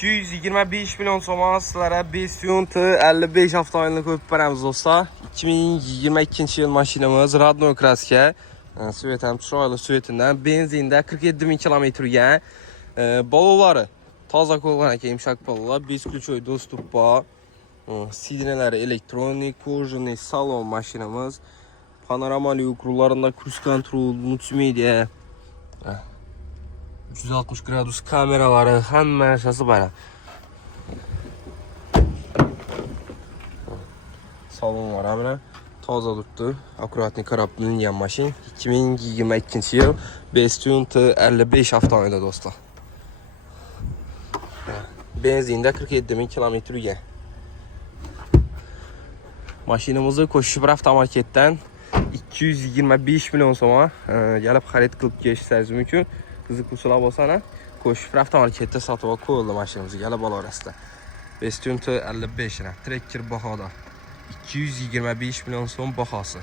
225 milyon so'm sizlarga Bestium T55 avtomobilini ko'rib beramiz do'stlar. 2022 yil mashinamiz Radnoy kraska. Svet ham chiroyli svetidan benzinda 47 ming kilometr yurgan. Balonlari toza qo'yilgan ekan, yumshoq balonlar, beskluchoy доступ bor. Sidinalari elektronik, kojaniy salon mashinamiz. Panoramali ukrlarında cruise control, multimedia. 360 gradus kameraları, hamma narsasi bor. Salon var hamma. Toza turibdi. Akkuratniy qarab qilingan mashina. 2022 yil Bestium T55 avtomobili do'stlar. Benzinda 47 ming kilometr yurgan. Mashinamizni Qo'shib avtomarketdan 225 milyon so'mga gelib xarid qilib kelishingiz mumkin. Qiziquvchilar bo'lsa-na, Qo'shib avtomarketda sotib olib qo'yildi mashinamizni, gelib olarasizlar. Bestium T55 Tracker bahoda 225 milyon so'm bahosi.